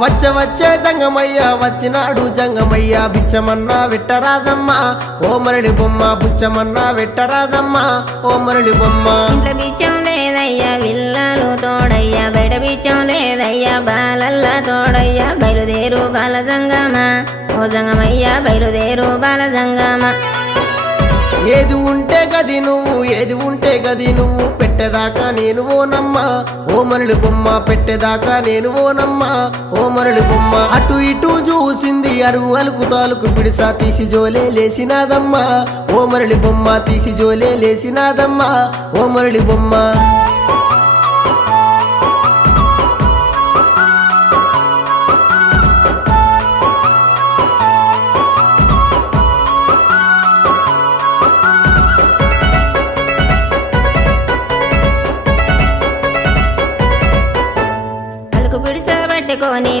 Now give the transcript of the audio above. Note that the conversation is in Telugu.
వచ్చే జంగమయ్య వచ్చినాడు జంగమయ్య బిచ్చమన్నా వెట్టరాదమ్మా ఓ మరళి బొమ్మ బుచ్చమన్నా వెట్టరాదమ్మా ఓ మరళి బొమ్మ ఇంట్లో బిచ్చం లేదయ్యా విల్లాలు తోడయ్యా బయట బిచ్చం లేదయ్యా బాలల్లా తోడయ్యా బయలుదేరు బాల జంగమా ఓ జంగమయ్యా బయలుదేరు బాల జంగమా ఏది ఉంటే గది నువ్వు ఏది ఉంటే గది నువ్వు పెట్టేదాకా నేను ఓనమ్మా ఓ మరళి బొమ్మ పెట్టేదాకా నేను ఓనమ్మా ఓ మరళి బొమ్మ అటు ఇటు చూసింది అరుగు అలుకు తాలుకు పిడిసా తీసి జోలే లేసినాదమ్మా ఓ మరళి బొమ్మ తీసి జోలే లేసినాదమ్మా ఓ మరళి బొమ్మ